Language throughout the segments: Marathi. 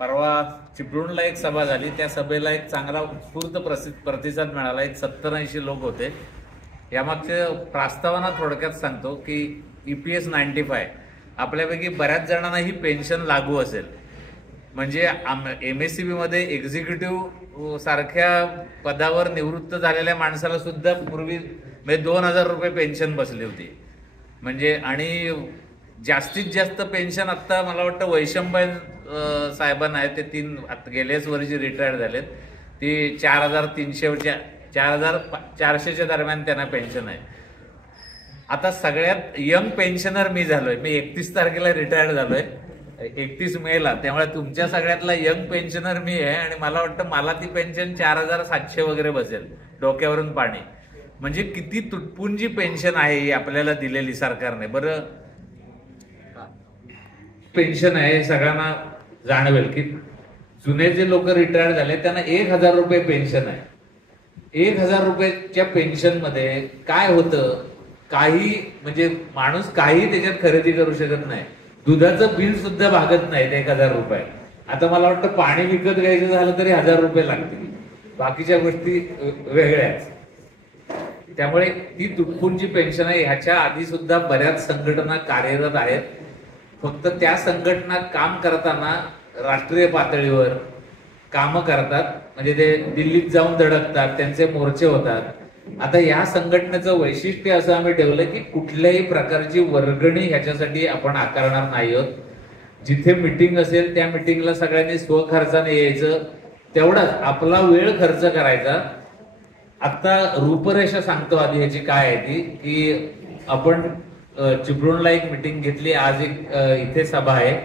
परवा चिपळूणला एक सभा झाली. त्या सभेला एक चांगला उत्स्फूर्त प्रतिसाद मिळाला. एक 70-80 लोक होते. यामागच्या प्रस्तावना थोडक्यात सांगतो की EPS 95 आपल्यापैकी बऱ्याच जणांना ही पेन्शन लागू असेल. म्हणजे MSCB मध्ये एक्झिक्युटिव्ह सारख्या पदावर निवृत्त झालेल्या माणसाला सुद्धा पूर्वी 2000 रुपये पेन्शन बसली होती. म्हणजे आणि जास्तीत जास्त पेन्शन आत्ता मला वाटतं वैशंपायन साहेबांना आहे. ते गेल्याच वर्षी रिटायर्ड झालेत. ती 4300 4400च्या दरम्यान त्यांना पेन्शन आहे. आता सगळ्यात यंग पेन्शनर मी झालोय. मी 31 तारखेला रिटायर्ड झालोय, 31 मेला. त्यामुळे तुमच्या सगळ्यातला यंग पेन्शनर मी आहे आणि मला वाटतं मला ती पेन्शन 4700 वगैरे बसेल डोक्यावरून पाणी. म्हणजे किती तुटपुंजी पेन्शन आहे ही आपल्याला दिलेली सरकारने. बरं, पेन्शन आहे सगळ्यांना जाणवेल की जुने जे लोक रिटायर्ड झाले त्यांना 1000 रुपये पेन्शन आहे. 1000 रुपयाच्या पेन्शन मध्ये काय होतं? काही म्हणजे माणूस काही त्याच्यात खरेदी करू शकत नाही. दुधाचं बिल सुद्धा भागत नाही 1000 रुपये. आता मला वाटतं पाणी विकत घ्यायचं झालं तरी 1000 रुपये लागतील. बाकीच्या गोष्टी वेगळ्याच. त्यामुळे ती तुटपुंजी पेन्शन आहे. ह्याच्या आधी सुद्धा बऱ्याच संघटना कार्यरत आहेत. फक्त त्या संघटना काम करताना राष्ट्रीय पातळीवर कामं करतात. म्हणजे ते दिल्लीत जाऊन धडकतात, त्यांचे मोर्चे होतात. आता या संघटनेचं वैशिष्ट्य असं आम्ही ठेवलं की कुठल्याही प्रकारची वर्गणी ह्याच्यासाठी आपण आकारणार नाही आहोत. जिथे मिटिंग असेल त्या मिटिंगला सगळ्यांनी स्वखर्चाने यायचं. तेवढाच आपला वेळ खर्च करायचा. आता रूपरेषा सांगतो आधी ह्याची काय आहे ती, की आपण चिपळूणला एक मिटिंग घेतली. आज एक इथे सभा आहे.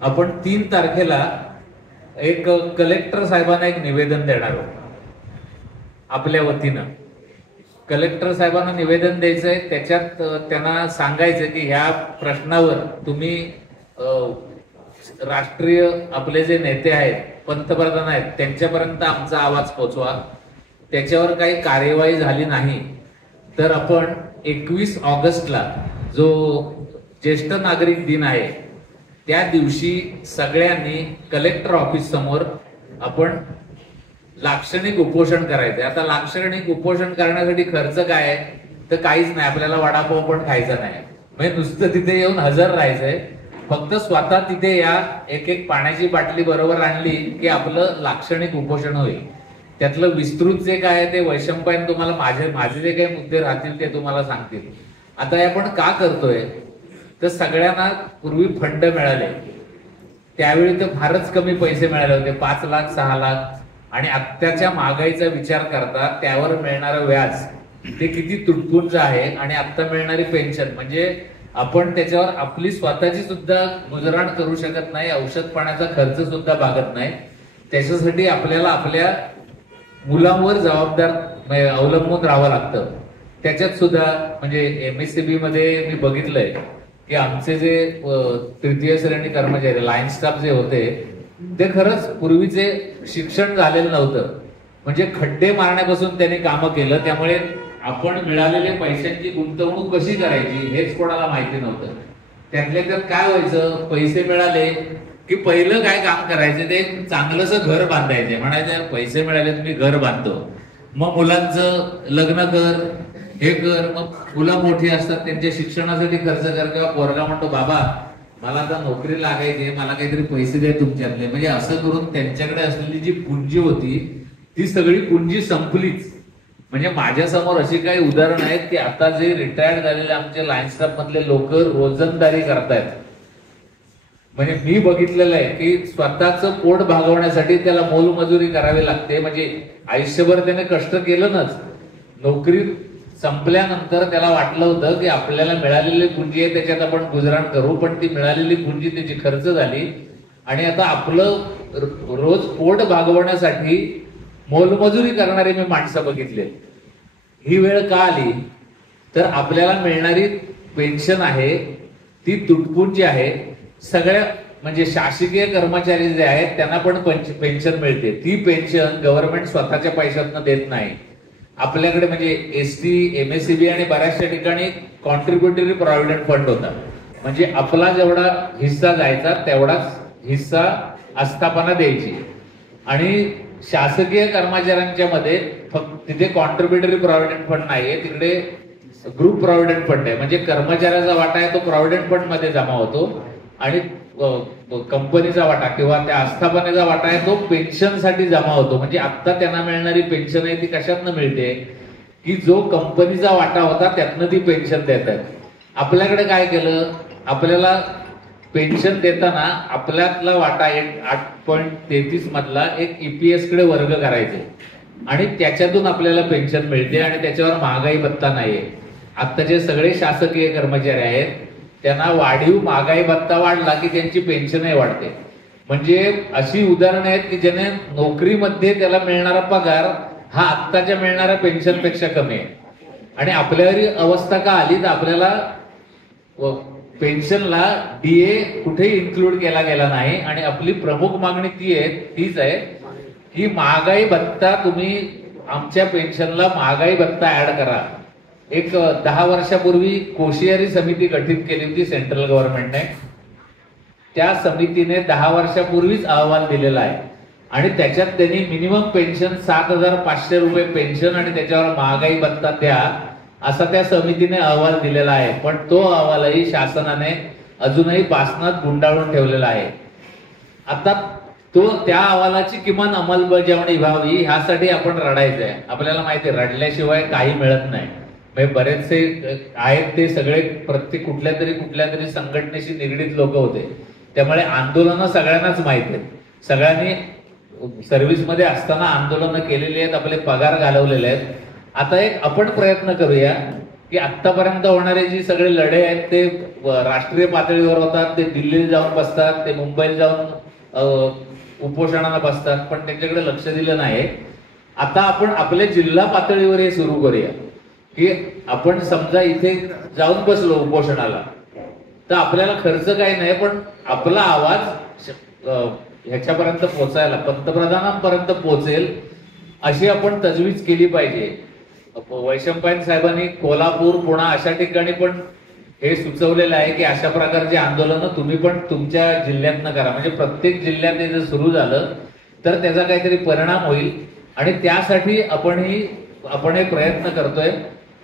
आपण 3 तारखेला एक कलेक्टर साहेबांना एक निवेदन देणार आहोत आपल्या वतीनं. कलेक्टर साहेबांना निवेदन द्यायचंय. त्याच्यात त्यांना सांगायचं की ह्या प्रश्नावर तुम्ही राष्ट्रीय आपले जे नेते आहेत, पंतप्रधान आहेत, त्यांच्यापर्यंत आमचा आवाज पोचवा. त्याच्यावर काही कार्यवाही झाली नाही तर आपण 21 ऑगस्टला जो ज्येष्ठ नागरिक दिन आहे त्या दिवशी सगळ्यांनी कलेक्टर ऑफिस समोर आपण लाक्षणिक उपोषण करायचंय. आता लाक्षणिक उपोषण करण्यासाठी खर्च काय आहे तर काहीच नाही. आपल्याला वडापाव पण खायचा नाही. म्हणजे नुसतं तिथे येऊन हजर राहायचंय. फक्त स्वतः तिथे या, एक पाण्याची बाटली बरोबर आणली की आपलं लाक्षणिक उपोषण होईल. त्यातलं विस्तृत जे काय आहे ते वैशंपायन तुम्हाला माझे जे काही मुद्दे राहतील ते तुम्हाला सांगतील. आता हे आपण का करतोय तर सगळ्यांना पूर्वी फंड मिळाले त्यावेळी तर फारच कमी पैसे मिळाले होते, 5 लाख 6 लाख. आणि आत्ताच्या महागाईचा विचार करता त्यावर मिळणारं व्याज ते किती तुटपुंज आहे. आणि आता मिळणारी पेन्शन म्हणजे आपण त्याच्यावर आपली स्वतःची सुद्धा गुजराण करू शकत नाही. औषध पाण्याचा खर्च सुद्धा भागत नाही. त्याच्यासाठी आपल्याला आपल्या मुलांवर जबाबदार अवलंबून राहावं लागतं. त्याच्यात सुद्धा म्हणजे MSCB मध्ये मी बघितलंय की आमचे जे तृतीय श्रेणी कर्मचारी लाईन स्टाफ जे होते ते खरंच पूर्वीचे शिक्षण झालेलं नव्हतं. म्हणजे खड्डे मारण्यापासून त्यांनी कामं केलं. त्यामुळे आपण मिळालेल्या पैशांची गुंतवणूक कशी करायची हेच कोणाला माहिती नव्हतं. त्यातल्या त्यात काय व्हायचं, पैसे मिळाले की पहिलं काय काम करायचे ते चांगलंसं घर बांधायचे. म्हणायचं पैसे मिळाले तुम्ही घर बांधतो, मग मुलांचं लग्न कर, हे कर. मग मुलं मोठी असतात त्यांच्या शिक्षणासाठी खर्च कर. किंवा पोरगा म्हणतो बाबा मला आता नोकरी लागायची, मला काहीतरी पैसे द्या तुमच्यातले. म्हणजे असं करून त्यांच्याकडे असलेली जी पुंजी होती ती सगळी पुंजी संपलीच. म्हणजे माझ्या समोर अशी काही उदाहरणं आहेत की आता जे रिटायर्ड झालेले आमचे लाईन स्टाफ मधले लोक रोजंदारी करतायत. म्हणजे मी बघितलेलं आहे की स्वतःचं पोट भागवण्यासाठी त्याला मोलमजुरी करावी लागते. म्हणजे आयुष्यभर त्याने कष्ट केलंच. नोकरी संपल्यानंतर त्याला वाटलं होतं की आपल्याला मिळालेली पुंजी आहे त्याच्यात आपण गुजराण करू, पण ती मिळालेली पुंजी त्याची खर्च झाली. आणि आता आपलं रोज पोट भागवण्यासाठी मोलमजुरी करणारी मी माणसं बघितले. ही वेळ का आली तर आपल्याला मिळणारी पेन्शन आहे ती तुटपुंजी आहे. सगळ्या म्हणजे शासकीय कर्मचारी जे आहेत त्यांना पण पेन्शन मिळते. ती पेन्शन गव्हर्नमेंट स्वतःच्या पैशातनं देत नाही. आपल्याकडे म्हणजे ST, MSCB आणि बऱ्याचशा ठिकाणी कॉन्ट्रीब्युटरी प्रॉव्हिडंट फंड होता. म्हणजे आपला जेवढा हिस्सा जायचा तेवढाच हिस्सा आस्थापना द्यायची आणि शासकीय कर्मचाऱ्यांच्या मध्ये फक्त तिथे कॉन्ट्रीब्युटरी प्रॉव्हिडंट फंड नाहीये, तिकडे ग्रुप प्रॉव्हिडंट फंड आहे. म्हणजे कर्मचाऱ्याचा वाटा आहे तो प्रॉव्हिडंट फंड मध्ये जमा होतो आणि कंपनीचा वाटा किंवा त्या आस्थापनेचा वाटा आहे तो पेन्शनसाठी जमा होतो. म्हणजे आता त्यांना मिळणारी पेन्शन आहे ती कशातनं मिळते की जो कंपनीचा वाटा होता त्यातनं ती पेन्शन देतात. आपल्याकडे काय केलं, आपल्याला पेन्शन देताना आपल्यातला वाटा 8.33 मधला एक ईपीएस कडे वर्ग करायचे आणि त्याच्यातून आपल्याला पेन्शन मिळते आणि त्याच्यावर महागाई भत्ता नाहीये. आता जे सगळे शासकीय कर्मचारी आहेत त्यांना वाढीव महागाई भत्ता वाढला की त्यांची पेन्शनही वाढते. म्हणजे अशी उदाहरणं आहेत की ज्याने नोकरीमध्ये त्याला मिळणारा पगार हा आत्ताच्या मिळणाऱ्या पेन्शनपेक्षा कमी आहे. आणि आपल्यावरी अवस्था का आली तर आपल्याला पेन्शनला डीए कुठेही इन्क्लूड केला गेला नाही आणि आपली प्रमुख मागणी तीच आहे की महागाई भत्ता तुम्ही आमच्या पेन्शनला महागाई भत्ता ऍड करा. एक 10 वर्षापूर्वी कोशियारी समिती गठीत केली होती सेंट्रल गव्हर्नमेंटने. त्या समितीने 10 वर्षापूर्वीच अहवाल दिलेला आहे आणि त्याच्यात त्यांनी मिनिमम पेन्शन 7,500 रुपये पेन्शन आणि त्याच्यावर महागाई भत्ता द्या असा त्या समितीने अहवाल दिलेला आहे. पण तो अहवालही शासनाने अजूनही पासनात गुंडाळून ठेवलेला आहे. आता त्या अहवालाची किमान अंमलबजावणी व्हावी ह्यासाठी आपण रडायचंय. आपल्याला माहिती आहे रडल्याशिवाय काही मिळत नाही. म्हणजे बरेचसे आहेत ते सगळे प्रत्येक कुठल्या तरी संघटनेशी निगडीत लोक होते, त्यामुळे आंदोलनं सगळ्यांनाच माहित आहेत. सगळ्यांनी सर्व्हिसमध्ये असताना आंदोलनं केलेली आहेत, आपले पगार घालवलेले आहेत. आता एक आपण प्रयत्न करूया की आतापर्यंत होणारे जे सगळे लढे आहेत ते राष्ट्रीय पातळीवर होतात, ते दिल्लीला जाऊन बसतात, ते मुंबईला जाऊन उपोषणाला बसतात, पण त्यांच्याकडे लक्ष दिलं नाही. आता आपण आपल्या जिल्हा पातळीवर हे सुरू करूया की आपण समजा इथे जाऊन बसलो उपोषणाला तर आपल्याला खर्च काही नाही, पण आपला आवाज ह्याच्यापर्यंत पोहोचायला पंतप्रधानांपर्यंत पोहोचेल अशी आपण तजवीज केली पाहिजे. वैशंपायन साहेबांनी कोल्हापूर, पुणा अशा ठिकाणी पण हे सुचवलेलं आहे की अशा प्रकारचे आंदोलनं तुम्ही पण तुमच्या जिल्ह्यातनं करा. म्हणजे प्रत्येक जिल्ह्यात हे जर सुरू झालं तर त्याचा काहीतरी परिणाम होईल आणि त्यासाठी आपण एक प्रयत्न करतोय.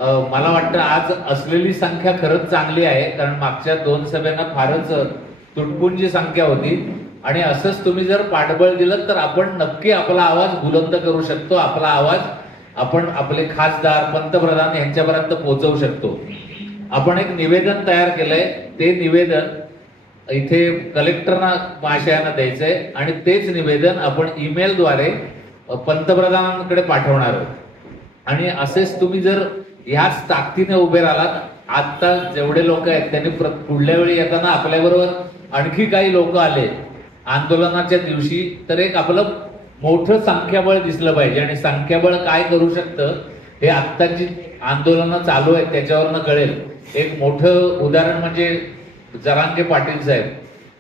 मला वाटतं आज असलेली संख्या खरंच चांगली आहे, कारण मागच्या 2 सभेना फारच तुटपुंजी संख्या होती आणि असंच तुम्ही जर पाठबळ दिलं तर आपण नक्की आपला आवाज बुलंद करू शकतो. आपला आवाज आपण आपले खासदार, पंतप्रधान यांच्यापर्यंत पोहोचवू शकतो. आपण एक निवेदन तयार केलंय, ते निवेदन इथे कलेक्टरना महाशयांना द्यायचंय आणि तेच निवेदन आपण ईमेलद्वारे पंतप्रधानांकडे पाठवणार आहोत. आणि असेच तुम्ही जर ह्याच ताकदीने उभे राहिलात, आता जेवढे लोक आहेत त्यांनी पुढल्या वेळी येताना आपल्याबरोबर आणखी काही लोक आले आंदोलनाच्या दिवशी तर एक आपलं मोठं संख्याबळ दिसलं पाहिजे. आणि संख्याबळ काय करू शकतं हे आत्ताची आंदोलनं चालू आहेत त्याच्यावरनं कळेल. एक मोठं उदाहरण म्हणजे जरांगे पाटील साहेब,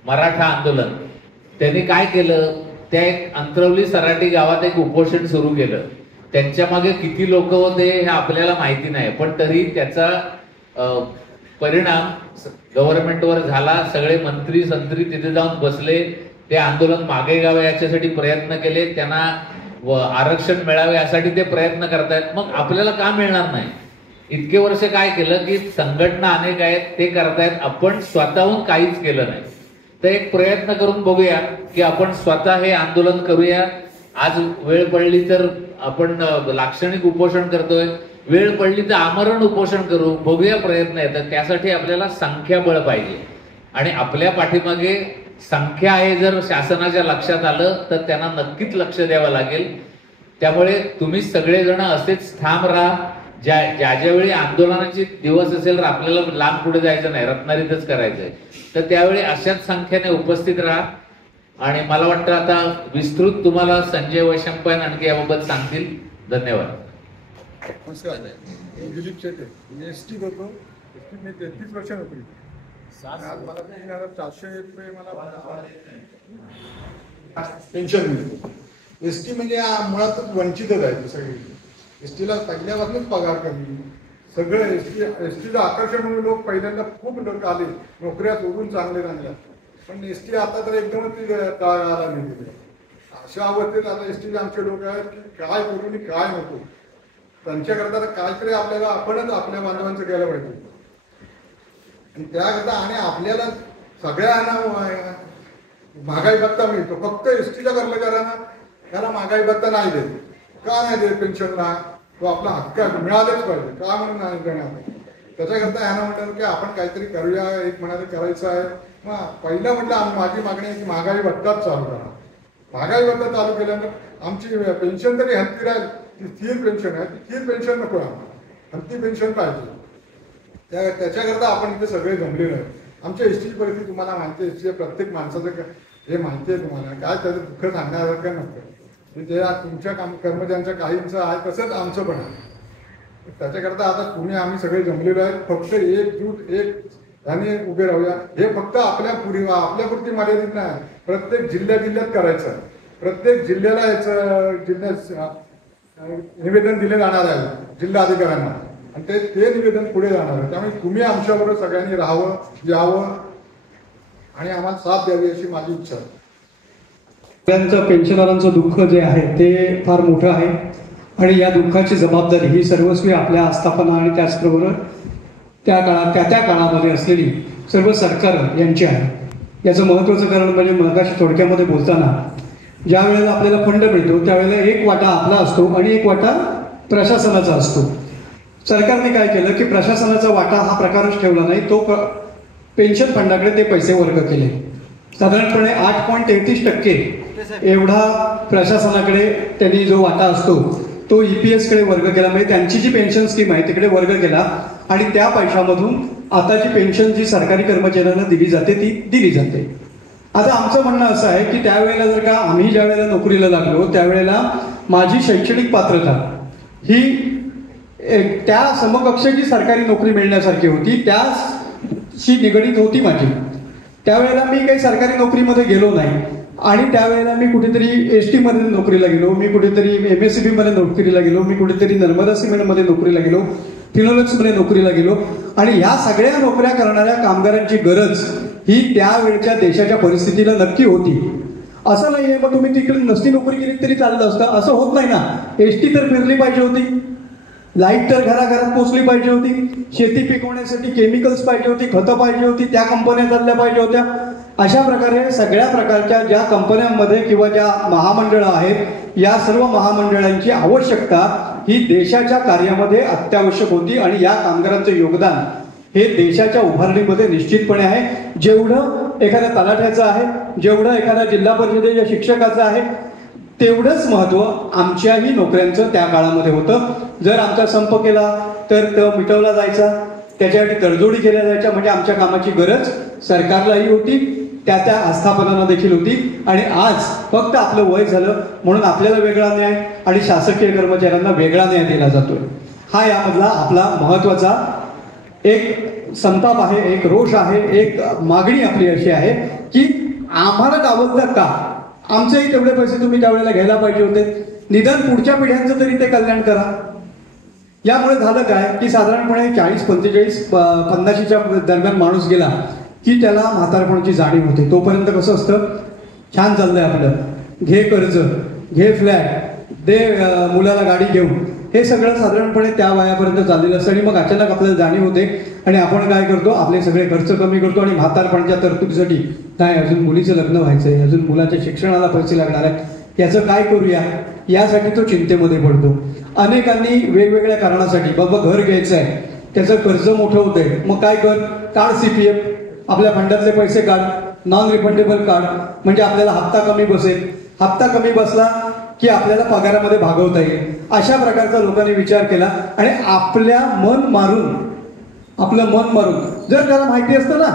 मराठा आंदोलन. त्यांनी काय केलं, त्या एक अंतरवली सराटी गावात एक उपोषण सुरू केलं. त्यांच्या मागे किती लोक होते हे आपल्याला माहिती नाही, पण तरी त्याचा परिणाम गव्हर्नमेंटवर झाला. सगळे मंत्री संत्री तिथे जाऊन बसले, ते आंदोलन मागे घ्यावे याच्यासाठी प्रयत्न केले, त्यांना आरक्षण मिळावे यासाठी ते प्रयत्न करतायत. मग आपल्याला का मिळणार नाही? इतके वर्ष काय केलं की संघटना अनेक आहेत ते करतायत, आपण स्वतःहून काहीच केलं नाही. तर एक प्रयत्न करून बघूया की आपण स्वतः हे आंदोलन करूया. आज वेळ पडली तर आपण लाक्षणिक उपोषण करतोय, वेळ पडली तर आमरण उपोषण करू, बघूया प्रयत्न येतात. त्यासाठी आपल्याला संख्याबळ पाहिजे आणि आपल्या पाठीमागे संख्या आहे. जर शासनाच्या लक्षात आलं तर त्यांना नक्कीच लक्ष द्यावं लागेल. त्यामुळे तुम्ही सगळेजण असेच ठाम राहा. ज्यावेळी आंदोलनाचे दिवस असेल तर आपल्याला लांब पुढे जायचं नाही, रत्नागिरीतच करायचंय, तर त्यावेळी अशाच संख्येने उपस्थित राहा. आणि मला वाटतं आता विस्तृत तुम्हाला संजय वैशंपायन आणखी याबाबत सांगतील. धन्यवाद. नमस्कार, दिलीप शेटे. मी एसटी करतो. एसटी मी 33 वर्ष नोकरी. आज मला 3,400 रुपये मला पेन्शन मिळतो. एसटी म्हणजे मुळातच वंचितच आहे सगळी. एसटीला पहिल्यापासूनच पगार कमी, सगळं एसटीचं आकर्षण म्हणून लोक पहिल्यांदा खूप लोक आले, नोकऱ्या सोडून चांगले पण एसटी आता तर एकदमच ती तळागाळाला नेली. अशा अवस्थेत आता एसटी आमचे लोक आहेत की काय करू आणि काय नको, त्यांच्याकरता काहीतरी आपल्याला आपणच आपल्या बांधवांचं केलं पाहिजे. आणि त्याकरता आणि आपल्याला सगळ्यांना महागाई भत्ता मिळतो, फक्त एसटीच्या कर्मचाऱ्यांना त्याला महागाई भत्ता नाही देत. का नाही देत? पेन्शनला तो आपला हक्क मिळालेच पाहिजे, का म्हणून नाही देणार. त्याच्याकरता यांना म्हटलं की आपण काहीतरी करूया, एक म्हणाले करायचं आहे. मग पहिलं म्हटलं माझी मागणी आहे की महागाई भत्ताच चालू करा. महागाई भत्ता चालू केल्यानंतर आमची पेन्शन तरी हलती राहील, ती स्थिर पेन्शन आहे, ती स्थिर पेन्शन नको आम्हाला, हलती पेन्शन पाहिजे. त्याच्याकरता आपण इथे सगळे जमलेलो आहे. आमच्या एसटीची परिस्थिती तुम्हाला माहिती आहे, एसटीच्या प्रत्येक माणसाचं हे माहिती आहे तुम्हाला, काय त्याचं दुःख सांगण्यासारखं नसतं. ते तुमच्या कर्मचाऱ्यांच्या काहींचं आहे तसंच आमचं पण आहे. त्याच्याकरता आता तुम्ही आम्ही सगळे जमलेलो आहे, फक्त एकजूट एक याने उभे राहूया. हे फक्त आपल्यापुरती मर्यादित नाही, प्रत्येक जिल्ह्यात करायचं आहे. प्रत्येक जिल्ह्याला याचं जिल्ह्यात निवेदन दिले जाणार आहे जिल्हाधिकाऱ्यांना, आणि ते निवेदन पुढे जाणार आहे. त्यामुळे तुम्ही आमच्याबरोबर सगळ्यांनी राहावं, यावं आणि आम्हाला साथ द्यावी अशी माझी इच्छा आहे. सगळ्यांचं पेन्शनरांचं दुःख जे आहे ते फार मोठं आहे आणि या दुःखाची जबाबदारी ही सर्वस्वी आपल्या आस्थापना आणि त्याचबरोबर त्या काळामध्ये असलेली सर्व सरकार यांची आहे. याचं महत्त्वाचं कारण म्हणजे मगाशी थोडक्यामध्ये बोलताना ज्या वेळेला आपल्याला फंड मिळतो त्यावेळेला एक वाटा आपला असतो आणि एक वाटा प्रशासनाचा असतो. सरकारने काय केलं की प्रशासनाचा वाटा हा प्रकारच ठेवला नाही, तो पेन्शन फंडाकडे ते पैसे वर्ग केले. साधारणपणे 8.33% एवढा प्रशासनाकडे त्यांनी जो वाटा असतो तो EPS कडे वर्ग केला. म्हणजे त्यांची जी पेन्शन स्कीम आहे तिकडे वर्ग केला आणि त्या पैशामधून आताची पेन्शन जी सरकारी कर्मचाऱ्यांना दिली जाते ती दिली जाते. आता आमचं म्हणणं असं आहे की त्यावेळेला जर का आम्ही ज्या वेळेला नोकरीला लागलो त्यावेळेला माझी शैक्षणिक पात्रता ही त्या समकक्षाची सरकारी नोकरी मिळण्यासारखी होती, त्याशी निगडीत होती माझी. त्यावेळेला मी काही सरकारी नोकरीमध्ये गेलो नाही आणि त्यावेळेला मी कुठेतरी ST मध्ये नोकरीला गेलो, मी कुठेतरी MSCB मध्ये नोकरीला गेलो, मी कुठेतरी नर्मदा सिमेंटमध्ये नोकरीला गेलो, फिनोलेक्समध्ये नोकरीला गेलो. आणि ह्या सगळ्या नोकऱ्या करणाऱ्या कामगारांची गरज ही त्यावेळच्या देशाच्या परिस्थितीला नक्की होती. असं नाहीये मग तुम्ही तिकडे नसती नोकरी केली तरी चाललं असतं, असं होत नाही ना. ST तर फिरली पाहिजे होती, लाईट तर घराघरात पोचली पाहिजे होती, शेती पिकवण्यासाठी केमिकल्स पाहिजे होती, खतं पाहिजे होती, त्या कंपन्या चालल्या पाहिजे होत्या. अशा प्रकारे सगळ्या प्रकारच्या ज्या कंपन्यांमध्ये किंवा ज्या महामंडळं आहेत या सर्व महामंडळांची आवश्यकता ही देशाच्या कार्यामध्ये अत्यावश्यक होती आणि या कामगारांचं योगदान हे देशाच्या उभारणीमध्ये निश्चितपणे आहे. जेवढं एखाद्या तलाठ्याचं आहे, जेवढं एखाद्या जिल्हा परिषदेच्या शिक्षकाचं आहे, तेवढंच महत्व आमच्याही नोकऱ्यांचं त्या काळामध्ये होतं. जर आमचा संप केला तर तो मिटवला जायचा, त्याच्यासाठी तडजोडी केल्या जायच्या. म्हणजे आमच्या कामाची गरज सरकारलाही होती, त्या आस्थापनांना देखील होती. आणि आज फक्त आपलं वय झालं म्हणून आपल्याला वेगळा न्याय आणि शासकीय कर्मचाऱ्यांना वेगळा न्याय दिला जातोय. हा यामधला आपला महत्वाचा एक संताप आहे, एक रोष आहे, एक मागणी आपली अशी आहे की आम्हाला डावललं का? आमचेही तेवढे पैसे तुम्ही त्यावेळेला घ्यायला पाहिजे होते, निदान पुढच्या पिढ्यांचं तरी ते कल्याण करा. यामुळे झालं काय की साधारणपणे 40, 45, 50च्या दरम्यान माणूस गेला की त्याला म्हातारपणाची जाणीव होते. तोपर्यंत कसं असतं, छान चाललंय आपलं, घे कर्ज, घे फ्लॅट, दे मुलाला गाडी घेऊन, हे सगळं साधारणपणे त्या वयापर्यंत चाललेलं असतं. आणि मग अचानक आपल्याला जाणीव होते आणि आपण काय करतो, आपले सगळे खर्च कमी करतो आणि म्हातारपणाच्या तरतुदीसाठी काय अजून मुलीचं लग्न व्हायचंय, अजून मुलाच्या शिक्षणाला पैसे लागणार आहेत, याचं काय करूया, यासाठी तो चिंतेमध्ये पडतो. अनेकांनी वेगवेगळ्या कारणासाठी बाबा घर घ्यायचं आहे, त्याचं कर्ज मोठं होतंय, मग काय कर, काढ CPF, आपल्या फंडातले पैसे काढ, नॉन रिफंडेबल काढ, म्हणजे आपल्याला हप्ता कमी बसेल, हप्ता कमी बसला की आपल्याला पगारामध्ये भागवता येईल. अशा प्रकारचा लोकांनी विचार केला आणि आपलं मन मारून जर त्याला माहिती असतं ना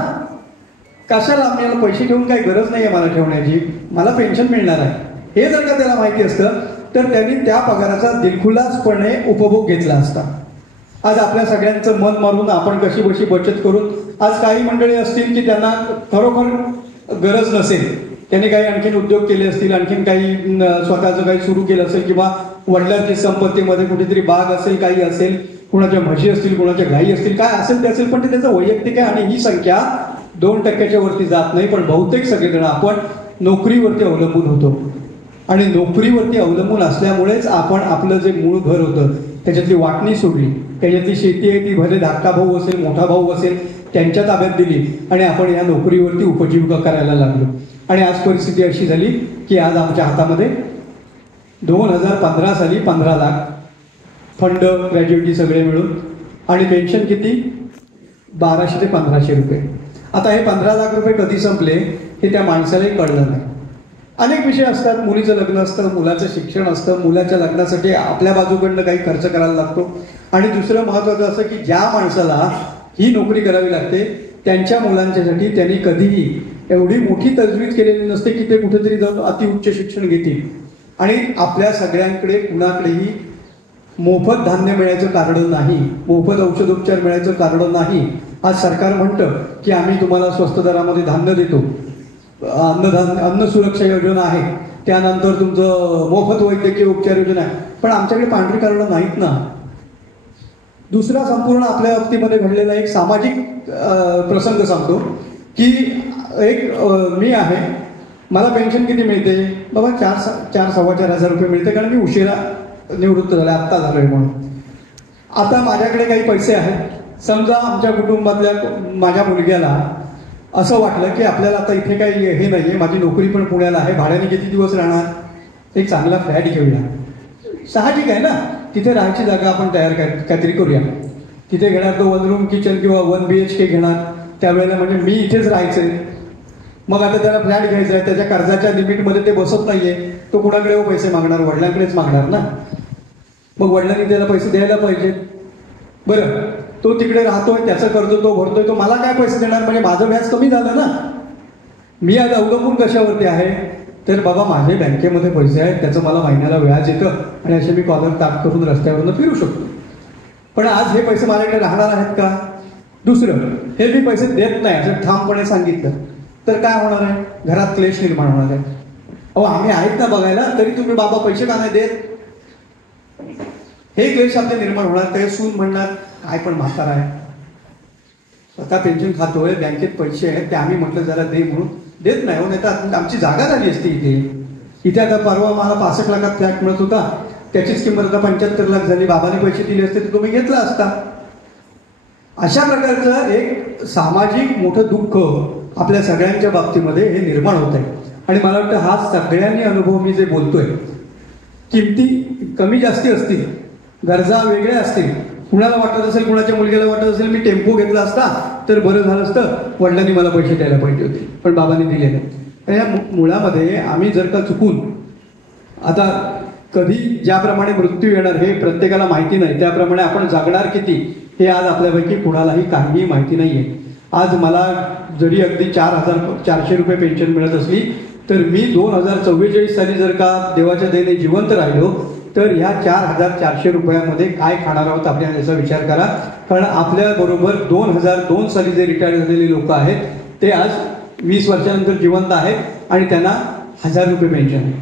कशाला आपल्याला पैसे ठेवून काही गरज नाहीये मला ठेवण्याची, मला पेन्शन मिळणार आहे, हे जर का त्याला माहिती असतं तर त्यांनी त्या पगाराचा दिलखुलासपणे उपभोग घेतला असता. आज आपल्या सगळ्यांचं मन मारून आपण कशी बशी बचत करून, आज काही मंडळी असतील की त्यांना खरोखर गरज नसेल, त्यांनी काही आणखीन उद्योग केले असतील, आणखीन काही स्वतःचं काही सुरू केलं असेल किंवा वडिलांची संपत्तीमध्ये कुठेतरी बाग असेल, काही असेल, कुणाच्या म्हशी असतील, कुणाच्या गायी असतील, काय असेल ते असेल, पण ते त्याचं वैयक्तिक आहे. आणि ही संख्या 2% वरती जात नाही, पण बहुतेक सगळेजण आपण नोकरीवरती अवलंबून होतो. आणि नोकरीवरती अवलंबून असल्यामुळेच आपण आपलं जे मूळ घर होतं त्याच्यातली वाटणी सोडली, त्याच्यातली शेती आहे ती भले धाकटा भाऊ असेल मोठा भाऊ असेल त्यांच्या ताब्यात दिली आणि आपण या नोकरीवरती उपजीविका करायला लागलो. आणि आज परिस्थिती अशी झाली की आज आमच्या हातामध्ये 2015 साली 15 लाख फंड ग्रॅज्युएटी सगळे मिळून आणि पेन्शन किती 1200 ते 1500 रुपये. आता हे 15 लाख रुपये कधी संपले हे त्या माणसालाही कळलं नाही. अनेक विषय असतात, मुलीचं लग्न असतं, मुलाचं शिक्षण असतं, मुलाच्या लग्नासाठी आपल्या बाजूकडनं काही खर्च करायला लागतो. आणि दुसरं महत्त्वाचं असं की ज्या माणसाला ही नोकरी करावी लागते त्यांच्या मुलांच्यासाठी त्यांनी कधीही एवढी मोठी तजवीज केलेली नसते की ते कुठेतरी जाऊन अतिउच्च शिक्षण घेतील. आणि आपल्या सगळ्यांकडे कुणाकडेही मोफत धान्य मिळायचं कारण नाही, मोफत औषधोपचार मिळायचं कारण नाही. आज सरकार म्हणतं की आम्ही तुम्हाला स्वस्त दरामध्ये धान्य देतो, अन्न सुरक्षा योजना आहे, त्यानंतर तुमचं मोफत वैद्यकीय उपचार योजना आहे, पण आमच्याकडे पांढरी कार्ड नाहीत ना. दुसरा संपूर्ण आपल्या बाबतीमध्ये घडलेला एक सामाजिक प्रसंग सांगतो की मी आहे, मला पेन्शन किती मिळते बाबा 4,000-4,400 रुपये मिळते, कारण मी उशिरा निवृत्त झाले, आत्ता झालोय म्हणून. आता माझ्याकडे काही पैसे आहेत. समजा आमच्या कुटुंबातल्या माझ्या मुलग्याला असं वाटलं की आपल्याला आता इथे काही हे नाहीये, माझी नोकरी पण पुण्याला आहे, भाड्याने किती दिवस राहणार, एक चांगला फ्लॅट घेऊया. साहजिक आहे ना, तिथे राहायची जागा आपण तयार काहीतरी करूया. तिथे घेणार तो 1 रूम किचन किंवा 1 BHK घेणार. त्यावेळेला म्हणजे मी इथेच राहायचंय. मग आता त्याला फ्लॅट घ्यायचा आहे, त्याच्या कर्जाच्या लिमिटमध्ये ते बसत नाहीये, तो कुणाकडे पैसे मागणार, वडिलांकडेच मागणार ना. मग वडिलांनी त्याला पैसे द्यायला पाहिजे. बरं, तो तिकडे राहतोय, त्याचं कर्ज तो भरतोय, तो मला काय पैसे देणार, म्हणजे माझं व्याज कमी झालं ना. मी आज अवलंबून कशावरती आहे, तर बाबा माझे बँकेमध्ये पैसे आहेत, त्याचं मला महिन्याला व्याज येतं आणि असे मी कॉलर ताप करून रस्त्यावरून फिरू शकतो. पण आज हे पैसे माझ्याकडे राहणार आहेत का. दुसरं, हे मी पैसे देत नाही असं ठामपणे सांगितलं तर काय होणार आहे, घरात क्लेश निर्माण होणार आहे. अहो आम्ही आहेत ना बघायला, तरी तुम्ही बाबा पैसे का नाही देत, हे क्लेश आपले निर्माण होणार. ते सून म्हणणार काय पण म्हातारा आहे, स्वतः पेन्शन खातोय, बँकेत पैसे आहेत, ते आम्ही म्हटलं जरा दे म्हणून देत नाही. हो, नाही तर आमची जागा झाली असती इथे आता परवा मला 65 लाखात फ्लॅट मिळत होता, त्याचीच किंमत आता 75 लाख झाली. बाबाने पैसे दिले असते तर तुम्ही घेतला असता. अशा प्रकारचं एक सामाजिक मोठं दुःख आपल्या सगळ्यांच्या बाबतीमध्ये हे निर्माण होत आहे. आणि मला वाटतं हा सगळ्यांनी अनुभव मी जे बोलतोय, किमती कमी जास्ती असतील, गरजा वेगळ्या असतील, कुणाला वाटत असेल, कुणाच्या मुलग्याला वाटत असेल मी टेम्पो घेतला असता तर बरं झालं असतं, वडिलांनी मला पैसे द्यायला पाहिजे होते पण बाबांनी दिले नाही. तर या मुळामध्ये आम्ही जर का चुकून, आता कधी ज्याप्रमाणे मृत्यू येणार हे प्रत्येकाला माहिती नाही, त्याप्रमाणे आपण जागणार किती हे आज आपल्यापैकी कुणालाही काहीही माहिती नाहीये. आज मला जरी अगदी 4,400 रुपये पेन्शन मिळत असली तर मी 2044 साली जर का देवाच्या दयेने जिवंत राहिलो तर ह्या 4,400 रुपयामध्ये काय खाणार आहोत आपण याचा विचार करा. कारण आपल्या बरोबर 2002 साली जे रिटायर झालेले लोक आहेत ते आज 20 वर्षानंतर जिवंत आहेत आणि त्यांना 1,000 रुपये पेन्शन आहे.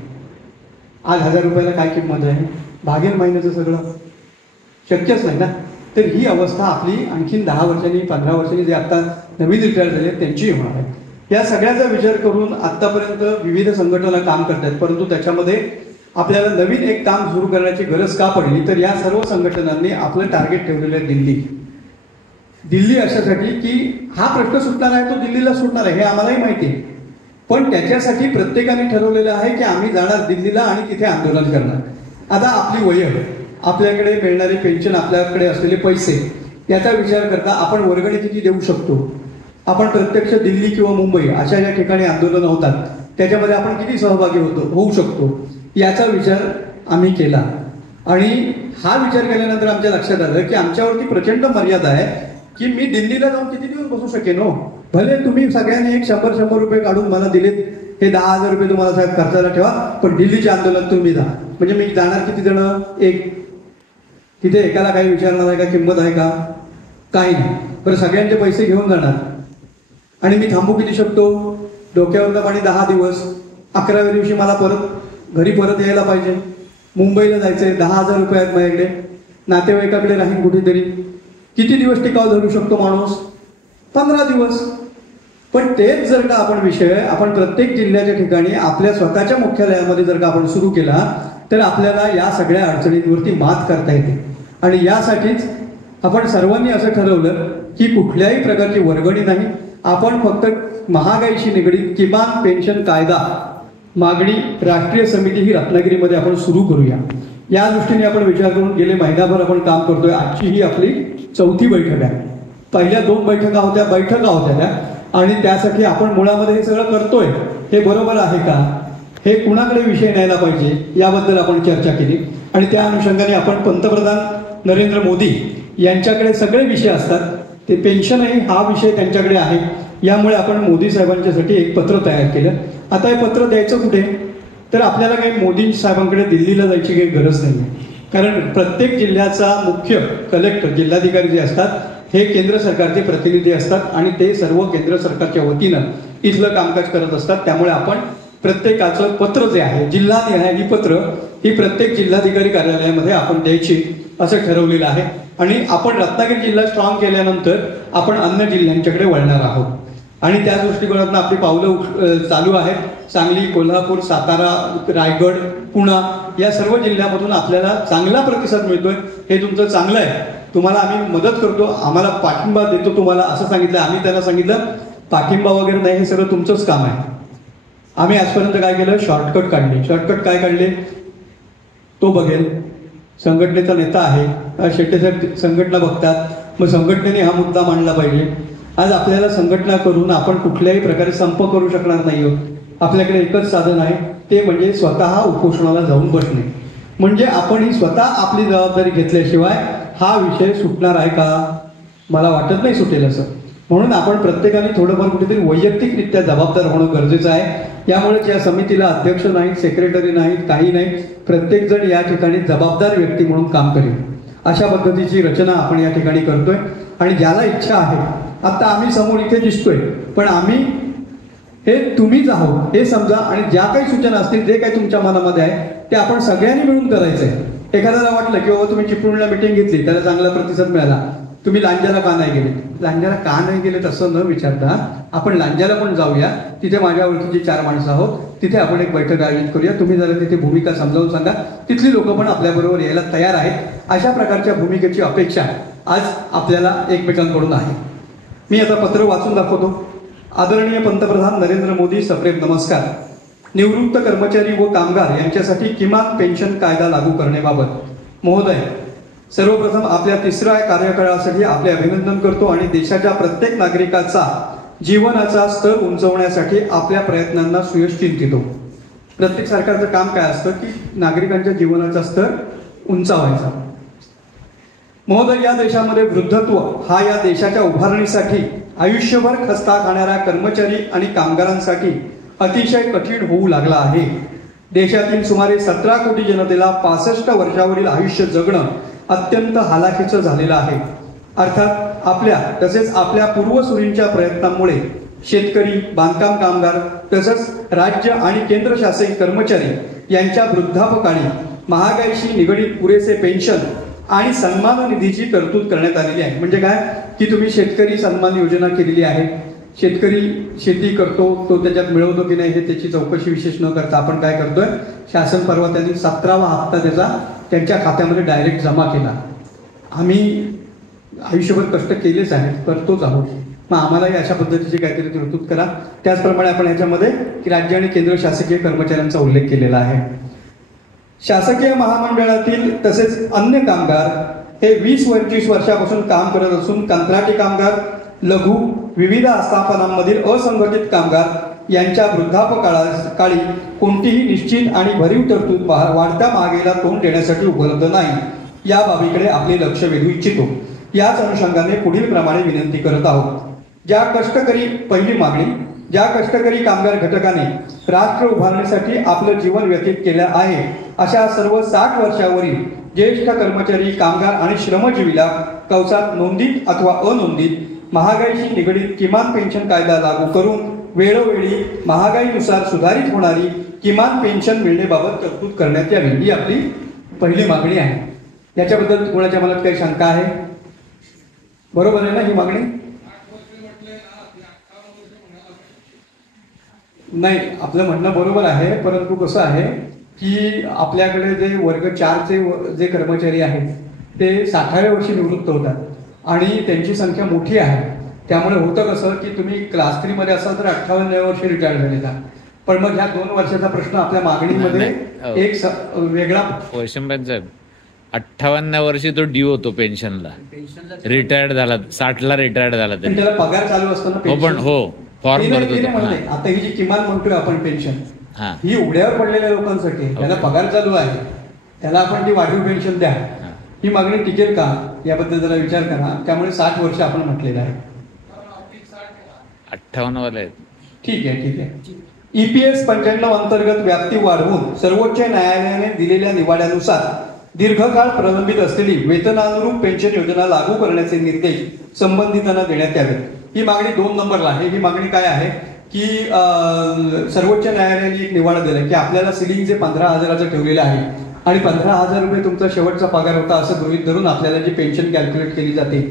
आज 1,000 रुपयाला काय किंमत आहे, भागेल महिन्याचं सगळं, शक्यच नाही ना. तर ही अवस्था आपली आणखीन 10 वर्षांनी 15 वर्षांनी जे आता नवीन रिटायर झाले त्यांची होणार आहे. या सगळ्याचा विचार करून आतापर्यंत विविध संघटना काम करतात, परंतु त्याच्यामध्ये आपल्याला नवीन एक काम सुरू करण्याची गरज का पडली, तर या सर्व संघटनांनी आपलं टार्गेट ठेवलेलं आहे दिल्ली अशासाठी की हा प्रश्न सुटणार आहे तो दिल्लीला सुटणार आहे हे आम्हालाही माहिती आहे. पण त्याच्यासाठी प्रत्येकाने ठरवलेलं आहे की आम्ही जाणार दिल्लीला आणि तिथे आंदोलन करणार. आता आपली वय, आपल्याकडे मिळणारे पेन्शन, आपल्याकडे असलेले पैसे याचा विचार करता आपण वर्गणी किती देऊ शकतो, आपण प्रत्यक्ष दिल्ली किंवा मुंबई अशा ज्या ठिकाणी आंदोलन होतात त्याच्यामध्ये आपण किती सहभागी होऊ शकतो याचा विचार आम्ही केला. आणि हा विचार केल्यानंतर आमच्या लक्षात आलं की आमच्यावरती प्रचंड मर्यादा आहे की मी दिल्लीला जाऊन किती दिवस बसू शकेन. हो, भले तुम्ही सगळ्यांनी एक 100 रुपये काढून मला दिलेत, हे 10,000 रुपये तुम्हाला साहेब खर्चाला ठेवा, पण दिल्लीचे आंदोलन तुम्ही जा. म्हणजे मी जाणार किती जण, एक, तिथे एकाला काही विचारणार आहे का, किंमत आहे का, काही नाही. बरं, सगळ्यांचे पैसे घेऊन जाणार आणि मी थांबू किती शकतो, डोक्यावरनं पाणी 10 दिवस, 11व्या दिवशी मला घरी परत यायला पाहिजे, मुंबईला जायचंय, 10,000 रुपये आहेत माझ्याकडे, नातेवाईकाकडे राहीन कुठेतरी, किती दिवस टिकाव धरू शकतो माणूस, 15 दिवस. पण तेच जर का आपण विषय आपण प्रत्येक जिल्ह्याच्या ठिकाणी आपल्या स्वतःच्या मुख्यालयामध्ये जर का आपण सुरू केला तर आपल्याला या सगळ्या अडचणींवरती मात करता येते. आणि यासाठीच आपण सर्वांनी असं ठरवलं की कुठल्याही प्रकारची वर्गणी नाही, आपण फक्त महागाईशी निगडीत किमान पेन्शन कायदा मागणी राष्ट्रीय समिती ही रत्नागिरीमध्ये आपण सुरू करूया. या दृष्टीने आपण विचार करून गेले महिनाभर आपण काम करतोय. आजची ही आपली 4थी बैठक आहे. पहिल्या 2 बैठका होत्या त्या, आणि त्यासाठी आपण मुळामध्ये हे सगळं करतोय हे बरोबर आहे का, हे कुणाकडे विषय न्यायला पाहिजे याबद्दल आपण चर्चा केली. आणि त्या अनुषंगाने आपण पंतप्रधान नरेंद्र मोदी यांच्याकडे सगळे विषय असतात, ते पेन्शनही हा विषय त्यांच्याकडे आहे. यामुळे आपण मोदी साहेबांच्यासाठी एक पत्र तयार केलं. आता हे पत्र द्यायचं कुठे, तर आपल्याला काही मोदी साहेबांकडे दिल्लीला जायची काही गरज नाही, कारण प्रत्येक जिल्ह्याचा मुख्य कलेक्टर जिल्हाधिकारी जे असतात हे केंद्र सरकारचे प्रतिनिधी असतात आणि ते सर्व केंद्र सरकारच्या वतीनं इथलं कामकाज करत असतात. त्यामुळे आपण प्रत्येकाचं पत्र जे आहे जिल्हानिहाय ही पत्र ही प्रत्येक जिल्हाधिकारी कार्यालयामध्ये आपण द्यायची असं ठरवलेलं आहे. आणि आपण रत्नागिरी जिल्हा स्ट्रॉंग केल्यानंतर आपण अन्य जिल्ह्यांच्याकडे वळणार आहोत. आणि त्या दृष्टिकोनातून आपली पावलं चालू आहेत. सांगली, कोल्हापूर, सातारा, रायगड, पुणा या सर्व जिल्ह्यामधून आपल्याला चांगला प्रतिसाद मिळतोय. हे तुमचं चांगलं आहे, तुम्हाला आम्ही मदत करतो, आम्हाला पाठिंबा देतो तुम्हाला असं सांगितलं. आम्ही त्यांना सांगितलं पाठिंबा वगैरे नाही, हे सगळं तुमचंच काम आहे. आम्ही आजपर्यंत काय केलं, शॉर्टकट काढले. शॉर्टकट काय काढले तो बघेल, संघटनेचा नेता आहे, शेट्टी संघटना बघतात, मग संघटनेने हा मुद्दा मांडला पाहिजे. आज आपल्याला संघटना करून आपण कुठल्याही प्रकारे संप करू शकणार नाही आहोत. आपल्याकडे एकच साधन आहे, ते म्हणजे स्वतः उपोषणाला जाऊन बसणे. म्हणजे आपण ही स्वतः आपली जबाबदारी घेतल्याशिवाय हा विषय सुटणार आहे का, मला वाटत नाही सुटेल असं. म्हणून आपण प्रत्येकाने थोडंफार कुठेतरी वैयक्तिकरित्या जबाबदार होणं गरजेचं आहे. यामुळेच या समितीला अध्यक्ष नाहीत, सेक्रेटरी नाहीत, काही नाही, प्रत्येक जण या ठिकाणी जबाबदार व्यक्ती म्हणून काम करेल अशा पद्धतीची रचना आपण या ठिकाणी करतोय. आणि ज्याला इच्छा आहे, आता आम्ही समोर इथे दिसतोय पण आम्ही हे तुम्हीच आहोत हे समजा, आणि ज्या काही सूचना असतील जे काही तुमच्या मनामध्ये आहे ते आपण सगळ्यांनी मिळून करायचंय. एखाद्याला वाटलं की बाबा तुम्ही चिपळूणला मिटिंग घेतली, त्याला चांगला प्रतिसाद मिळाला, तुम्ही लांजाला का नाही गेले, लांजाला का नाही गेलेत असं न विचारता आपण लांजाला पण जाऊया, तिथे माझ्या ओळखीची 4 माणसं आहोत, तिथे आपण एक बैठक आयोजित करूया, तुम्ही जरा तिथे भूमिका समजावून सांगा, तिथली लोक पण आपल्याबरोबर यायला तयार आहेत. अशा प्रकारच्या भूमिकेची अपेक्षा आज आपल्याला एकमेकांकडून आहे. मी आता पत्र वाचून दाखवतो. आदरणीय पंतप्रधान नरेंद्र मोदी सप्रेम नमस्कार. निवृत्त कर्मचारी व कामगार यांच्यासाठी किमान पेन्शन कायदा लागू करण्याबाबत महोदय, सर्वप्रथम आपल्या 3ऱ्या कार्यकाळासाठी आपले अभिनंदन करतो आणि देशाच्या प्रत्येक नागरिकाचा जीवनाचा स्तर उंचवण्यासाठी आपल्या प्रयत्नांना सुयश चिंतितो. प्रत्येक सरकारचं काम काय असतं की नागरिकांच्या जीवनाचा स्तर उंचावायचा. महोदय, या देशामध्ये वृद्धत्व हा या देशाच्या उभारणीसाठी आयुष्यभर खस्ता खाणाऱ्या कर्मचारी आणि कामगारांसाठी अतिशय कठीण होऊ लागला आहे. देशातील सुमारे 17 कोटी जनतेला 65 वर्षावरील आयुष्य जगणं अत्यंत हालाखीचं झालेलं आहे. अर्थात आपल्या तसेच आपल्या पूर्वसुरींच्या प्रयत्नांमुळे शेतकरी, बांधकाम कामगार तसंच राज्य आणि केंद्रशासित कर्मचारी यांच्या वृद्धापकाळी महागाईशी निगडीत पुरेसे पेन्शन आणि सन्मान निधीची तरतूद करण्यात आलेली आहे. म्हणजे काय की तुम्ही शेतकरी सन्मान योजना केलेली आहे. शेतकरी शेती करतो, तो त्याच्यात मिळवतो की नाही हे त्याची चौकशी विशेष न करता आपण काय करतोय, शासन परवा त्यांनी 17वा हप्ता त्याचा त्यांच्या खात्यामध्ये डायरेक्ट जमा केला. आम्ही आयुष्यभर कष्ट केलेच आहेत, करतोच आहोत, मग आम्हालाही अशा पद्धतीची काहीतरी तरतूद करा. त्याचप्रमाणे आपण ह्याच्यामध्ये राज्य आणि केंद्र शासकीय कर्मचाऱ्यांचा उल्लेख केलेला आहे. शासकीय महामंडळातील तसेच अन्य कामगार हे 20-25 वर्षापासून काम करत असून कंत्राटी कामगार, लघु विविध आस्थापनांमधील असंघटित कामगार यांच्या वृद्धापकाळी कोणतीही निश्चित आणि भरीव तरतूद वाढत्या महागाईला तोंड देण्यासाठी उपलब्ध नाही. या बाबीकडे आपले लक्ष वेधू इच्छितो. याच अनुषंगाने पुढील प्रमाणे विनंती करत आहोत. पहिली मागणी, ज्या कष्टकरी कामगार घटकाने राष्ट्र उभारणीसाठी आपलं जीवन व्यतीत केलं आहे अशा सर्व 60 वर्षावरील ज्येष्ठ कर्मचारी, कामगार आणि श्रमजीवीला कौसात नोंदीत अथवा अनोंदीत महागाईशी निगडीत किमान पेन्शन कायदा लागू करून वेळोवेळी महागाईनुसार सुधारित होणारी किमान पेन्शन मिळण्याबाबत तरतूद करण्यात यावी, ही आपली पहिली मागणी आहे. याच्याबद्दल कोणाच्या मनात काही शंका आहे? बरोबर आहे ना ही मागणी? नाही, आपलं म्हणणं बरोबर आहे, परंतु कसं आहे की आपल्याकडे जे वर्ग 4चे जे कर्मचारी आहेत ते 60व्या वर्षी निवृत्त होतात आणि त्यांची संख्या मोठी आहे. त्यामुळे होतं कसं की तुम्ही क्लास 3 मध्ये असाल तर 58व्या वर्षी रिटायर झालेला, पण मग ह्या 2 वर्षाचा प्रश्न आपल्या मागणीमध्ये एक वेगळा. वैशंपायन साहेब, 58 वर्षी तो ड्यू होतो पेन्शनला, रिटायर्ड झाला, 60ला रिटायर्ड झाला, त्याला पगार चालू असताना पण हो फॉर्म भरतो. आता ही जी किमान म्हणतोय आपण पेन्शन, ही उघड्यावर पडलेल्या लोकांसाठी, त्याला पगार चालू आहे, त्याला आपण ती वाढीव पेन्शन द्या, ही मागणी टिकेल का याबद्दल जरा विचार करा. त्यामुळे 60 वर्ष आपण म्हटलेलं आहे. 58 वाले आहेत. ठीक आहे. EPS 95 अंतर्गत व्याप्ती वाढवून सर्वोच्च न्यायालयाने दिलेल्या निवाड्यानुसार दीर्घकाळ प्रलंबित असलेली वेतनानुरूप पेन्शन योजना लागू करण्याचे निर्देश संबंधितांना देण्यात यावेत. ही मागणी 2 नंबरला आहे. ही मागणी काय आहे की सर्वोच्च न्यायालयाने एक निवाडा दिला की आपल्याला सिलिंग जे 15,000चं ठेवलेलं आहे आणि 15,000 रुपये तुमचा शेवटचा पगार होता असं गृहीत धरून आपल्याला जी पेन्शन कॅल्क्युलेट केली जाते,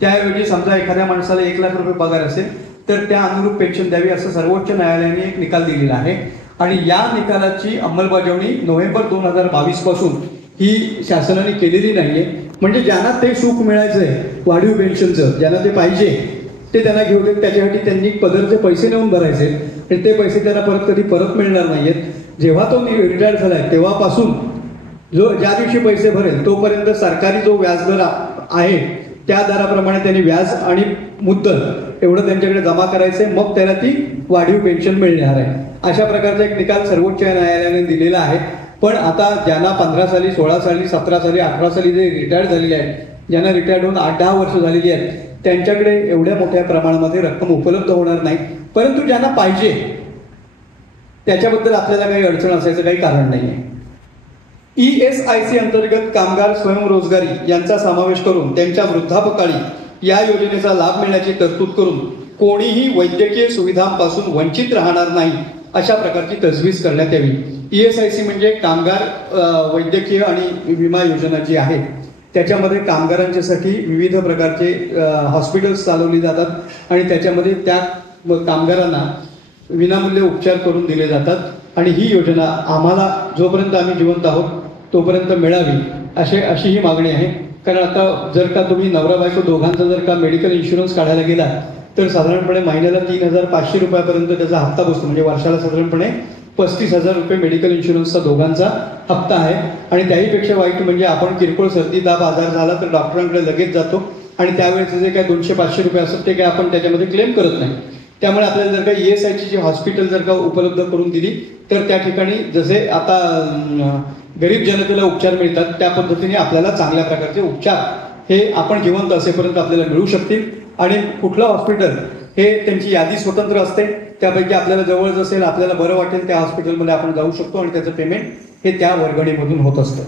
त्याऐवजी समजा एखाद्या माणसाला 1 लाख रुपये पगार असेल तर त्या अनुरूप पेन्शन द्यावी असं सर्वोच्च न्यायालयाने एक निकाल दिलेला आहे. आणि या निकालाची अंमलबजावणी नोव्हेंबर 2022 पासून ही शासनाने केलेली नाहीये. म्हणजे ज्यांना ते सुख मिळायचंय वाढीव पेन्शनचं, ज्यांना ते पाहिजे ते त्यांना घेऊ देत, त्याच्यासाठी त्यांनी पदरचे पैसे नेऊन भरायचे आणि ते पैसे त्यांना कधी परत मिळणार नाहीयेत. जेव्हा तो रिटायर झालाय तेव्हापासून ज्या दिवशी पैसे भरेल तोपर्यंत सरकारी जो व्याजदर आहे त्या दराप्रमाणे त्यांनी व्याज आणि मुद्दल एवढं त्यांच्याकडे जमा करायचंय, मग त्याला ती वाढीव पेन्शन मिळणार आहे. अशा प्रकारचा एक निकाल सर्वोच्च न्यायालयाने दिलेला आहे. पण आता ज्यांना 15 साली, 16 साली, 17 साली, 18 साली जे रिटायर झालेले आहेत, ज्यांना रिटायर्ड होऊन 8-10 वर्ष झालेली आहेत, त्यांच्याकडे एवढ्या मोठ्या प्रमाणामध्ये रक्कम उपलब्ध होणार नाही. परंतु ज्यांना पाहिजे त्याच्याबद्दल आपल्याला काही अडचण असायचं काही कारण नाहीये. ESIC अंतर्गत कामगार स्वयंरोजगारी यांचा समावेश करून त्यांच्या वृद्धापकाळी या योजनेचा लाभ मिळण्याची तरतूद करून कोणीही वैद्यकीय सुविधांपासून वंचित राहणार नाही अशा प्रकारची तजवीज करण्यात यावी. ESIC म्हणजे कामगार वैद्यकीय आणि विमा योजना जी आहे त्याच्यामध्ये कामगारांच्यासाठी विविध प्रकारचे हॉस्पिटल्स चालवली जातात आणि त्याच्यामध्ये त्या कामगारांना विनामूल्य उपचार करून दिले जातात आणि ही योजना आम्हाला जोपर्यंत आम्ही जिवंत आहोत तोपर्यंत मिळावी अशी ही मागणी आहे. कारण आता जर का तुम्ही नवरा बायको दोघांचा जर का मेडिकल इन्शुरन्स काढायला गेला तर साधारणपणे महिन्याला 3,500 रुपयापर्यंत त्याचा हप्ता बसतो. म्हणजे वर्षाला साधारणपणे 35,000 रुपये मेडिकल इन्शुरन्सचा दोघांचा हप्ता आहे. आणि त्याहीपेक्षा वाईट म्हणजे आपण किरकोळ सर्दी ताप आजार झाला तर डॉक्टरांकडे लगेच जातो आणि त्यावेळेचे जे काय 200-500 रुपये असतात ते काय आपण त्याच्यामध्ये क्लेम करत नाही. त्यामुळे आपल्याला जर का ESIC ची हॉस्पिटल जर का उपलब्ध करून दिली तर त्या ठिकाणी जसे आता गरीब जनतेला उपचार मिळतात त्या पद्धतीने आपल्याला चांगल्या प्रकारचे उपचार हे आपण जिवंत असेपर्यंत आपल्याला मिळू शकतील. आणि कुठलं हॉस्पिटल हे त्यांची यादी स्वतंत्र असते, त्यापैकी आपल्याला जवळच असेल आपल्याला बरं वाटेल त्या हॉस्पिटलमध्ये आपण जाऊ शकतो आणि त्याचं पेमेंट हे त्या वर्गणीमधून होत असतं.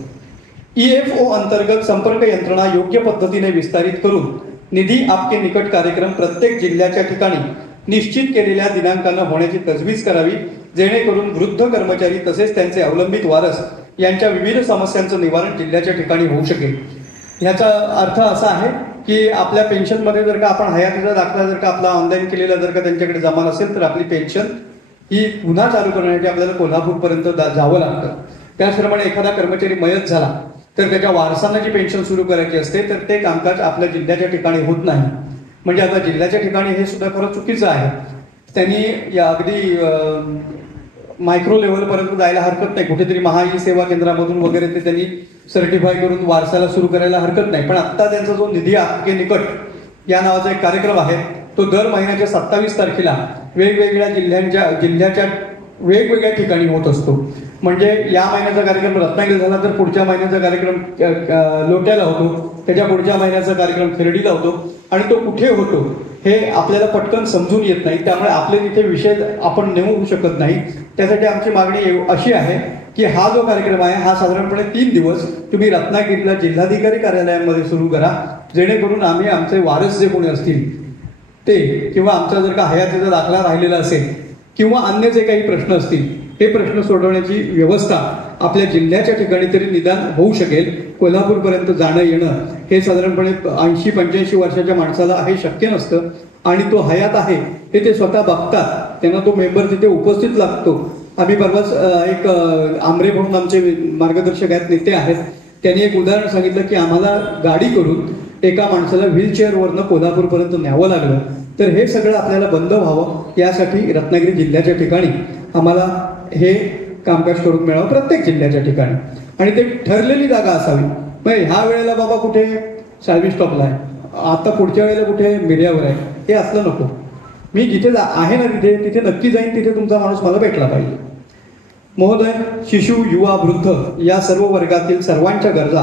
EFO अंतर्गत संपर्क यंत्रणा योग्य पद्धतीने विस्तारित करून निधी आपके निकट कार्यक्रम प्रत्येक जिल्ह्याच्या ठिकाणी निश्चित केलेल्या दिनांकानं होण्याची तजवीज करावी, जेणेकरून वृद्ध कर्मचारी तसेच त्यांचे अवलंबित वारस यांच्या विविध समस्यांचं निवारण जिल्ह्याच्या ठिकाणी होऊ शकेल. ह्याचा अर्थ असा आहे की आपल्या पेन्शनमध्ये जर का आपण हयातीचा दाखला जर का आपला ऑनलाईन केलेला जर का त्यांच्याकडे जमा नसेल तर आपली पेन्शन ही पुन्हा चालू करण्यासाठी आपल्याला कोल्हापूरपर्यंत जावं लागतं. त्याचप्रमाणे एखादा कर्मचारी मयत झाला तर त्याच्या वारसांना जी पेन्शन सुरू करायची असते तर ते कामकाज आपल्या जिल्ह्याच्या ठिकाणी होत नाही. म्हणजे आता जिल्ह्याच्या ठिकाणी हे सुद्धा खरं चुकीचं आहे. त्यांनी या अगदी मायक्रो लेव्हलपर्यंत जायला हरकत नाही, कुठेतरी महा सेवा केंद्रामधून वगैरे ते त्यांनी सर्टिफाय करून वारसाला सुरू करायला हरकत नाही. पण आता त्यांचा जो निधी आपके निकट या नावाचा एक कार्यक्रम आहे तो दर महिन्याच्या 27 तारखेला वेगवेगळ्या जिल्ह्याच्या वेगवेगळ्या ठिकाणी होत असतो. म्हणजे या महिन्याचा कार्यक्रम रत्नागिरी झाला तर पुढच्या महिन्याचा कार्यक्रम लोट्याला होतो, त्याच्या पुढच्या महिन्याचा कार्यक्रम खर्डीला होतो आणि तो कुठे होतो हे आपल्याला पटकन समजून येत नाही. त्यामुळे आपले तिथे विषय आपण नेमू शकत नाही. त्यासाठी आमची मागणी अशी आहे की हा जो कार्यक्रम आहे हा साधारणपणे 3 दिवस तुम्ही रत्नागिरीला जिल्हाधिकारी कार्यालयामध्ये सुरू करा, जेणेकरून आम्ही आमचे वारस जे कोणी असतील ते किंवा आमचा जर का हयातीचा दाखला राहिलेला असेल किंवा अन्य जे काही प्रश्न असतील हे प्रश्न सोडवण्याची व्यवस्था आपल्या जिल्ह्याच्या ठिकाणी तरी निदान होऊ शकेल. कोल्हापूरपर्यंत जाणं येणं हे साधारणपणे 80-85 वर्षाच्या माणसाला हे शक्य नसतं आणि तो हयात आहे हे ते स्वतः बघतात, त्यांना तो मेंबर तिथे उपस्थित लागतो. आम्ही परवाच एक आमरे म्हणून आमचे मार्गदर्शक आहेत, नेते आहेत, त्यांनी एक उदाहरण सांगितलं की आम्हाला गाडी करून एका माणसाला व्हीलचेअरवरनं कोल्हापूरपर्यंत न्यावं लागलं. तर हे सगळं आपल्याला बंद व्हावं यासाठी रत्नागिरी जिल्ह्याच्या ठिकाणी आम्हाला हे कामकाज करून मिळावं, प्रत्येक जिल्ह्याच्या ठिकाणी, आणि ते ठरलेली जागा असावी. मग ह्या वेळेला बाबा कुठे साळवी स्टॉपला आहे, आता पुढच्या वेळेला कुठे मिर्यावर आहे, हे असलं नको. मी जिथे आहे ना तिथे नक्की जाईन, तिथे तुमचा माणूस मला भेटला पाहिजे. महोदय, शिशु, युवा, वृद्ध या सर्व वर्गातील सर्वांच्या गरजा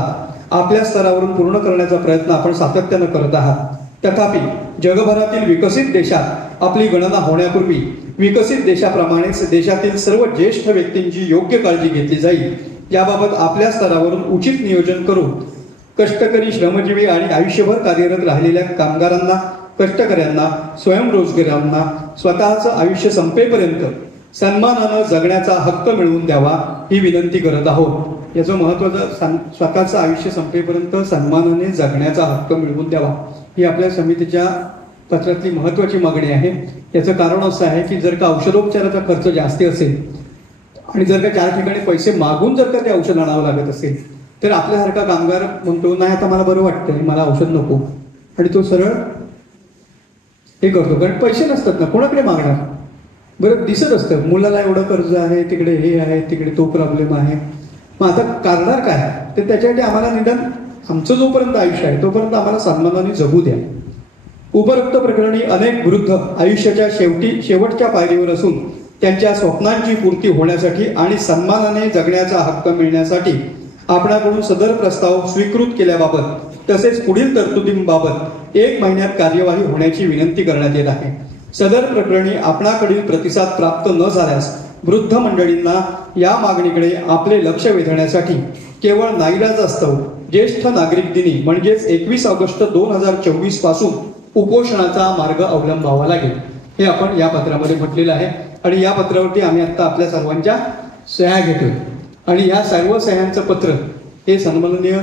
आपल्या स्तरावरून पूर्ण करण्याचा प्रयत्न आपण सातत्यानं करत आहात. तथापि जगभरातील विकसित देशात आपली गणना होण्यापूर्वी विकसित देशाप्रमाणेच देशातील सर्व ज्येष्ठ व्यक्तींची योग्य काळजी घेतली जाईल याबाबत आपल्या स्तरावरून उचित नियोजन करून कष्टकरी, श्रमजीवी आणि आयुष्यभर कार्यरत राहिलेल्या कामगारांना, कष्टकऱ्यांना, स्वयंरोजगारांना स्वतःचं आयुष्य संपेपर्यंत सन्मानानं जगण्याचा हक्क मिळवून द्यावा ही विनंती करत आहोत. याचं महत्वाचं, स्वतःचं आयुष्य संपेपर्यंत सन्मानाने जगण्याचा हक्क मिळवून द्यावा ही आपल्या समितीच्या पत्रातली महत्वाची मागणी आहे. याचं कारण असं आहे की जर का औषधोपचाराचा खर्च जास्ती असेल आणि जर का 4 ठिकाणी पैसे मागून जर का ते औषध आणावं लागत असेल तर आपल्यासारखा कामगार म्हणतो नाही आता मला बरं वाटतंय, मला औषध नको, आणि तो सरळ हे करतो, कारण पैसे नसतात ना, कोणाकडे मागणार. बरं दिसत असतं मुलाला एवढं कर्ज आहे, तिकडे हे आहे, तिकडे तो प्रॉब्लेम आहे, मग आता करणार काय. तर त्याच्यासाठी आम्हाला निदान आमचं जोपर्यंत आयुष्य आहे तोपर्यंत आम्हाला सन्मानाने जगू द्या. उपरोक्त प्रकरणी अनेक वृद्ध आयुष्याच्या शेवटच्या पायरीवर असून त्यांच्या स्वप्नांची पूर्ती होण्यासाठी आणि सन्मानाने जगण्याचा हक्क मिळण्यासाठी आपणाकडून सदर प्रस्ताव स्वीकृत केल्याबाबत तसेच पुढील तरतुदींबाबत 1 महिन्यात कार्यवाही होण्याची विनंती करण्यात येत आहे. सदर प्रकरणी आपणाकडील प्रतिसाद प्राप्त न झाल्यास वृद्ध मंडळींना या मागणीकडे आपले लक्ष वेधण्यासाठी केवळ नाईलाजास्तव ज्येष्ठ नागरिक दिनी म्हणजेच 21 ऑगस्ट 2024 पासून उपोषणाचा मार्ग अवलंबावा लागेल, हे आपण या पत्रामध्ये म्हटलेलं आहे. आणि या पत्रावरती आम्ही आता आपल्या सर्वांच्या सह्या घेतोय आणि या सर्व सह्यांचं पत्र हे सन्माननीय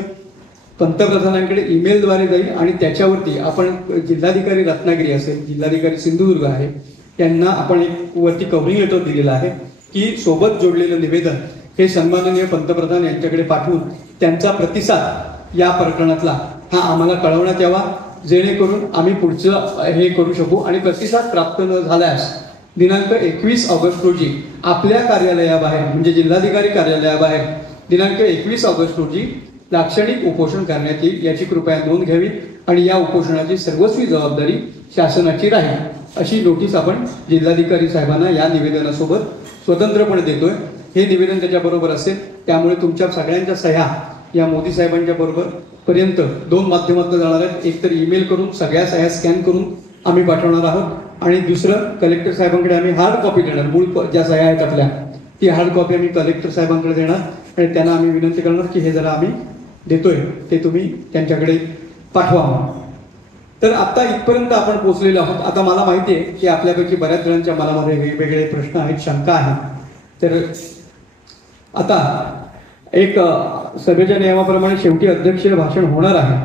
पंतप्रधानांकडे ईमेलद्वारे जाईल आणि त्याच्यावरती आपण जिल्हाधिकारी रत्नागिरी असेल, जिल्हाधिकारी सिंधुदुर्ग आहे, त्यांना आपण एक वरती कव्हरिंग लेटर दिलेलं आहे की सोबत जोडलेलं निवेदन हे सन्माननीय पंतप्रधान यांच्याकडे पाठवून त्यांचा प्रतिसाद या प्रकरणातला हा आम्हाला कळवण्यात यावा, जेणेकरून आम्ही पुढचं हे करू शकू. आणि प्रतिसाद प्राप्त न झाल्यास दिनांक 21 ऑगस्ट रोजी आपल्या कार्यालयाबाहेर म्हणजे जिल्हाधिकारी कार्यालयाबाहेर दिनांक 21 ऑगस्ट रोजी लाक्षणिक उपोषण करण्यात येईल, याची कृपया नोंद घ्यावी. आणि या उपोषणाची सर्वस्वी जबाबदारी शासनाची राहील अशी नोटीस आपण जिल्हाधिकारी साहेबांना या निवेदनासोबत स्वतंत्रपणे देतोय. हे निवेदन त्याच्याबरोबर असेल, त्यामुळे तुमच्या सगळ्यांच्या सह्या या मोदी साहेबांच्या बरोबर पर्यंत 2 माध्यमातून जाणार आहेत. एक तर ईमेल करून सगळ्या सह्या स्कॅन करून आम्ही पाठवणार आहोत आणि दुसरं कलेक्टर साहेबांकडे आम्ही हार्ड कॉपी देणार. मूळ ज्या सह्या आहेत आपल्या ती हार्ड कॉपी आम्ही कलेक्टर साहेबांकडे देणार आणि त्यांना आम्ही विनंती करणार की हे जरा आम्ही देतोय ते तुम्ही त्यांच्याकडे पाठवा. तर आता इथपर्यंत आपण पोहोचलेलो आहोत. आता मला माहिती आहे की आपल्यापैकी बऱ्याच जणांच्या मनामध्ये वेगवेगळे प्रश्न आहेत, शंका आहेत. तर आता एक सभेच्या नियमाप्रमाणे शेवटी अध्यक्षीय भाषण होणार आहे.